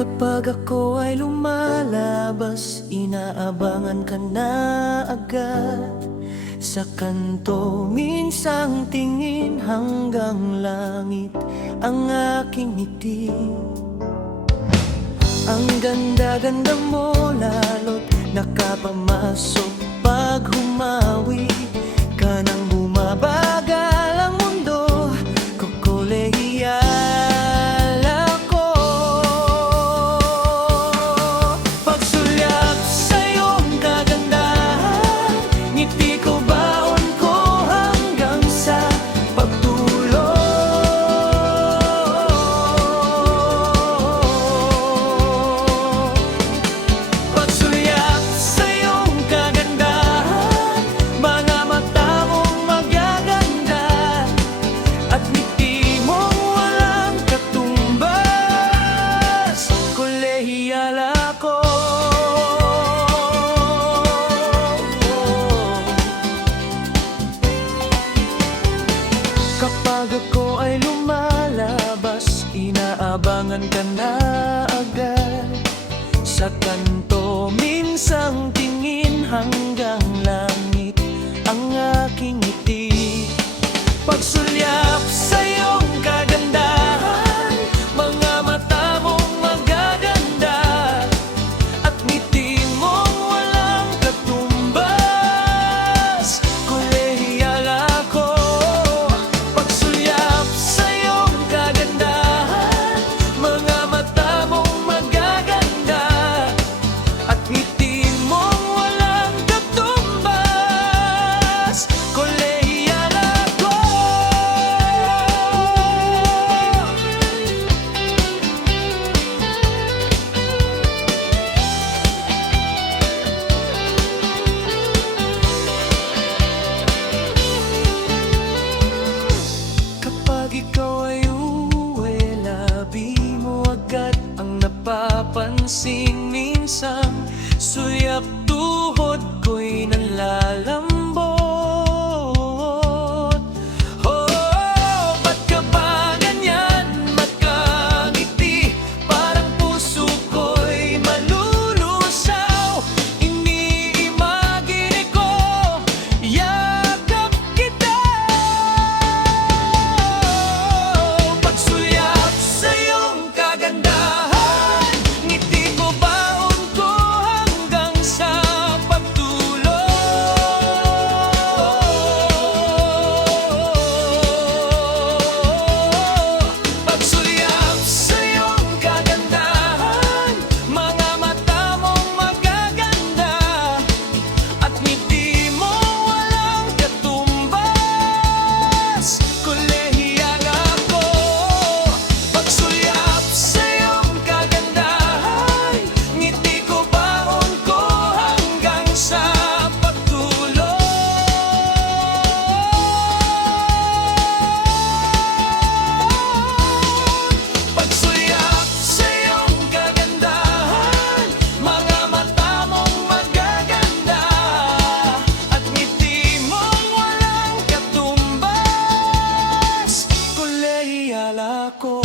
Kapag ako ay lumalabas, inaabangan ka na agad. Sa kanto, minsang tingin hanggang langit ang aking ngiti. Ang ganda-ganda mo lalo't nakapamasok pag humawi ka nang bumabagal ang mundo, kokolehiyal ako. Pagsulyap sa iyong kagandahan, ngiti ko baon ko hanggang sa pagtulog. Pagsulyap sa iyong kagandahan, mga mata mong magaganda at ngiti mong walang katumbas, kolehiyal ako. Kapag ako ay lumalabas, inaabangan ka na agad. Sa kanto, minsang tingin hanggang langit ang aking ngiti. Pagsulyap sa iyong kagandahan, mga mata mong magaganda at ngiti mong walang katumbas, kolehiyal ako. Pagsulyap sa iyong kagandahan, mga mata mong magaganda at ngiti mong walang katumbas, kolehiyal ako. Kapag ikaw ay uwi, labi mo agad ang napapansin. Minsan, sulyap tuhod ko'y nalalambot. Oh, ba't ka ba ganyan magkangiti? Parang puso ko'y malulusaw. Iniimagine ko, yakap kita. Pagsulyap sa iyong kagandahan, ngiti ko baon ko hanggang sa pagtulog. Pagsulyap sa iyong kagandahan, mga mata mong magaganda at ngiti mong walang katumbas, kolehiyal ako. Pagsulyap sa iyong kagandahan, ngiti ko baon ko hanggang sa pagtulog. Pagsulyap sa iyong kagandahan, mga mata mong magaganda at ngiti mong walang katumbas, kolehiyal ako.